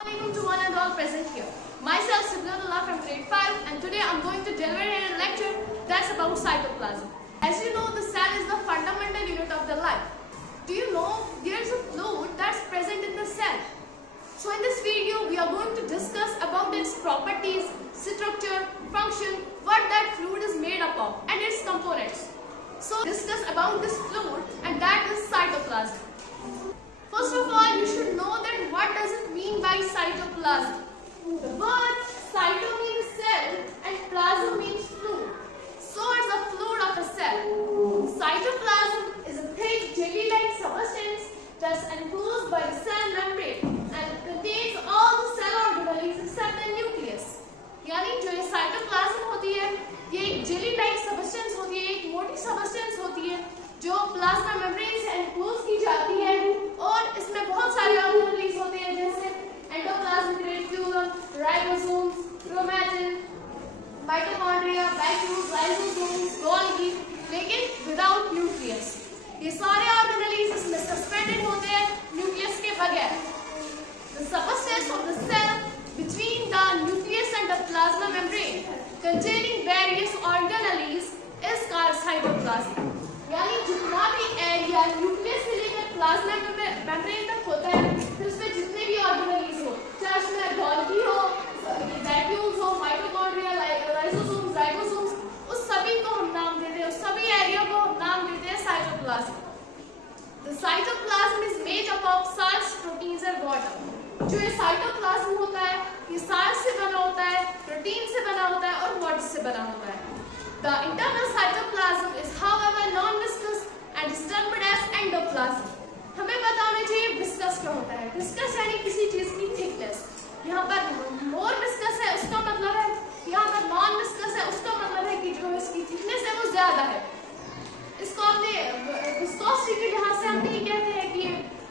Assalamualaikum to one and all present here. Myself Siblanullah from grade 5 and today I'm going to deliver a lecture that's about cytoplasm. As you know, the cell is the fundamental unit of the life. Do you know there is a fluid that's present in the cell? So in this video we are going to discuss about its properties, structure, function, what that fluid is made up of and its components. So discuss about this fluid and that is cytoplasm. First of all, you should know that what does it mean by cytoplasm. The word cyto means cell and plasm means fluid. So it's the fluid of a cell. Cytoplasm is a thick jelly-like substance that's enclosed by the cell membrane and it contains all the cell organelles except the nucleus. यानी जो ये cytoplasm होती है, ये एक jelly-like substance होती है, एक मोटी substance होती है जो प्लाज्मा मेम्ब्रेन से एनक्लोज की जाती है और इसमें बहुत सारे ऑर्गेनेल्स होते हैं जैसे endoplasmic reticulum, ribosome, chromatin, mitochondria, vacuoles, lysosomes, Golgi, लेकिन विदाउट न्यूक्लियस। ये सारे ऑर्गेनेल्स इसमें सस्पेंडेड होते हैं न्यूक्लियस के बगैर। The substance of the cell between the nucleus and the plasma membrane containing various organelles is called cytoplasm. यानी जितना भी एरिया न्यूक्लियस से लेकर प्लाज्मा मेम्ब्रेन तक होता है, फिर उसमें जितने भी ऑर्गेनेल्स हो, चाहे उसमें गोल्गी हो, वैक्यूल्स हो, माइटोकॉन्ड्रिया, लाइसोसोम्स, राइबोसोम्स, उस सभी को हम नाम देते हैं, उस सभी एरिया को हम नाम देते हैं cytoplasm. The cytoplasm is made up of cells, proteins and water. जो ये साइटोप्लाज्म होता है, ये cells से बना होता है, प्रोटीन से बना होता है और वाटर से बना होता है। The internal cytoplasm is however non-viscous and is termed as endoplasm. हमें पता होना चाहिए विस्कस क्या होता है। विस्कस यानी किसी चीज की थिकनेस। यहाँ पर मोर विस्कस है उसका मतलब है, यहाँ पर नॉन विस्कस है उसका मतलब है कि जो इसकी थिकनेस है वो ज्यादा है। इसको अपने विस्कोसिटी के लिहाज से हम नहीं कहते हैं कि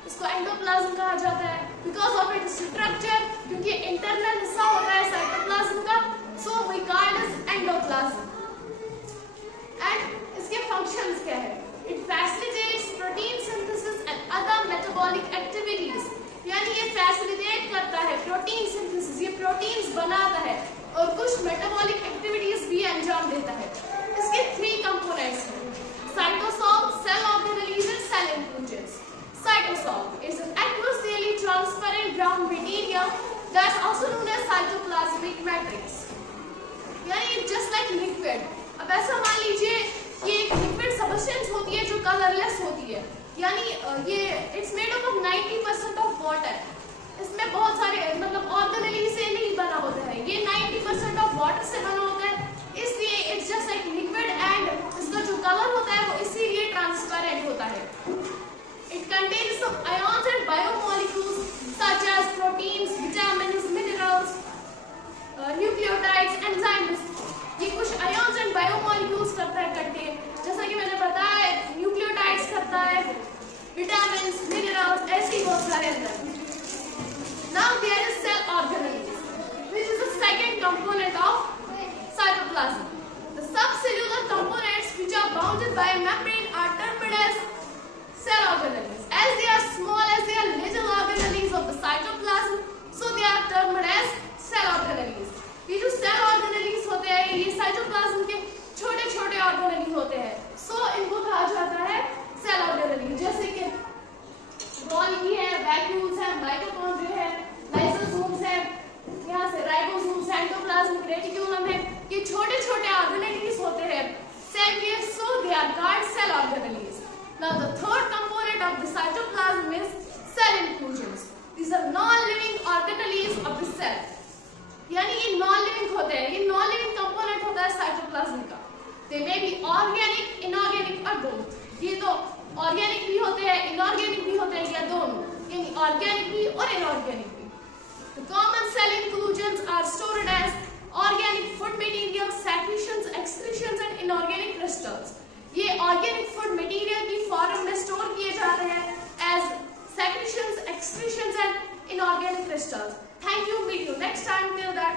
इसको एंडोप्लाज्म कहा जाता है बिकॉज ऑफ इट्स स्ट्रक्चर, क्योंकि इंटरनल हिस्सा होता है साइटोप्लाज्म का, so we called it endoplasm. And इसके फंक्शंस क्या है? It facilitates protein synthesis and other metabolic activities, यानी ये फैसिलिटेट करता है प्रोटीन सिंथेसिस, ये प्रोटीन्स बनाता है और कुछ मेटाबॉलिक एक्टिविटीज भी अंजाम देता है। इसके 3 कंपोनेंट्स हैं, cytosol, cell organelles and cell inclusions. Cytosol is an aqueous daily transparent brown material that's also known as cytoplasmic matrix, यानी just like liquid। अब ऐसा मान लीजिए ये एक लिक्विड सब्सटेंस होती है जो कलरलेस होती है, यानी ये it's made up of 90% of water. इसमें बहुत सारे मतलब ऑर्गेनेल्स से नहीं बना होता है, ये 90% ऑफ वाटर से बना होता है, इसलिए it's just like liquid and इसका जो कलर होता है वो इसीलिए ट्रांसपेरेंट होता है। It contains some ions and biomolecules such as proteins, vitamins, minerals, nucleotides, enzymes। ये कुछ ions and biomolecules करता है contain, जैसा कि मैंने बताया nucleotides करता है, vitamins, minerals, ऐसे बहुत सारे अंदर। Now there is cell organelles, which is the second component of cytoplasm. The subcellular components which are bounded by a membrane are termed as cell organelles. As they are small as they are little organelles of the cytoplasm, so they are termed as cell organelles. ये जो cell organelles होते हैं ये cytoplasm के छोटे छोटे organelle होते हैं, सो इनको कहा जाता है सेल ऑर्गेनेल। जैसे कि गोल्गी है, वैक्यूल्स है, माइटोकॉन्ड्रिया है, लाइसोसोम्स है, यहाँ से राइबोसोम्स, एंडोप्लाज्मिक रेटिक्यूलम है, ये छोटे छोटे ऑर्गेनेल्स होते हैं सेल के, so they are called cell organelles. Now the third component of the cytoplasm is cell inclusions. These are non-living organelles of the cell. यानी ये non-living होते हैं, ये non-living component होता है cytoplasm का। They may be organic, inorganic or both। ये तो organic भी होते हैं, inorganic भी होते हैं या दोनों, यानी organic भी और inorganic भी। The common cell inclusions are stored as organic food material, secretions, excretions and inorganic crystals। ये ऑर्गेनिक फूड मटेरियल की फॉर्म में स्टोर किए जाते हैं as secretions, excretions and inorganic crystals. Thank you, meet you next time, till that,